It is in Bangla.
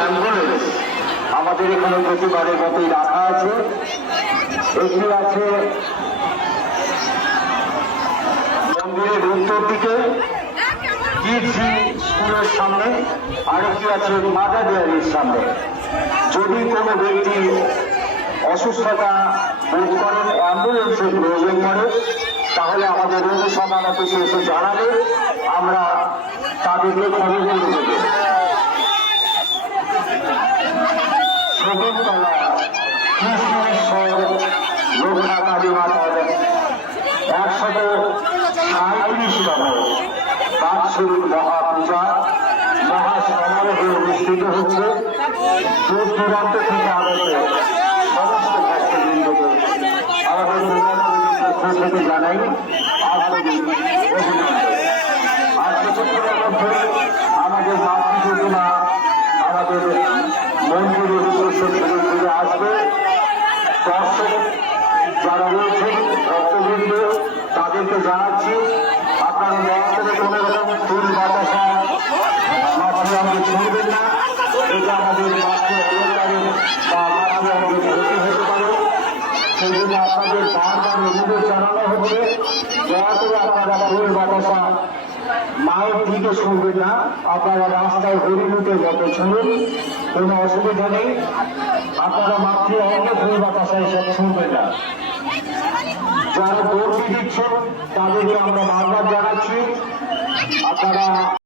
অ্যাম্বুলেন্স আমাদের এখানে প্রতিবারের মতোই রাখা আছে। এটি আছে মন্দিরের উত্তর দিকে কিডজি স্কুলের সামনে, আরেকটি আছে মাদার ডেয়ারির সামনে। যদি কোনো ব্যক্তি অসুস্থতা বোধ করেন, অ্যাম্বুলেন্সের প্রয়োজন পড়ে, তাহলে আমাদের রোগী সমাজ অফিসে এসে জানালে আমরা তাদেরকে খবর করে দেব। শকুন্তলা কৃষ্ণেশ্বর রক্ষা কালী মাতার 137তম বাৎসরিক মহাপূজা মহাসমারোহে অনুষ্ঠিত হচ্ছে। দূর দূরান্ত থেকে আগত সমস্ত ভক্তবৃন্দকে আমাদের পক্ষ থেকে জানাই আন্তরিক অভিনন্দন। আর কিছুক্ষণের মধ্যে আমাদের মাতৃযোজনা আমাদের মন্দিরের উদ্দেশ্যে ফিরে ফিরে আসবে। দর্শক যারা রয়েছেন ভক্তবৃন্দ, তাদেরকে জানাচ্ছি আপনারা দয়া করে কোনো রকম ফুল বাতাসা মাথায় আমাদের ছুঁড়বেন না। এটা আমাদের মাতৃ অলঙ্কারের বা মাতৃ আমাদের ক্ষতি হতে পারে। সেই জন্য আপনাদের বারবার অনুরোধ জানানো হচ্ছে, দয়া করে আপনারা ফুল বাতাসা মায়ের দিকে শুনবেন না, আপনারা রাস্তায় হরিমুখের মতো শুনুন, কোনো অসুবিধা নেই। আপনারা মাতৃ অঙ্গে ফুল বাতাসা এসব শুনবেন না। যারা দৌড় দিচ্ছেন তাদেরকে আমরা বারবার জানাচ্ছি আপনারা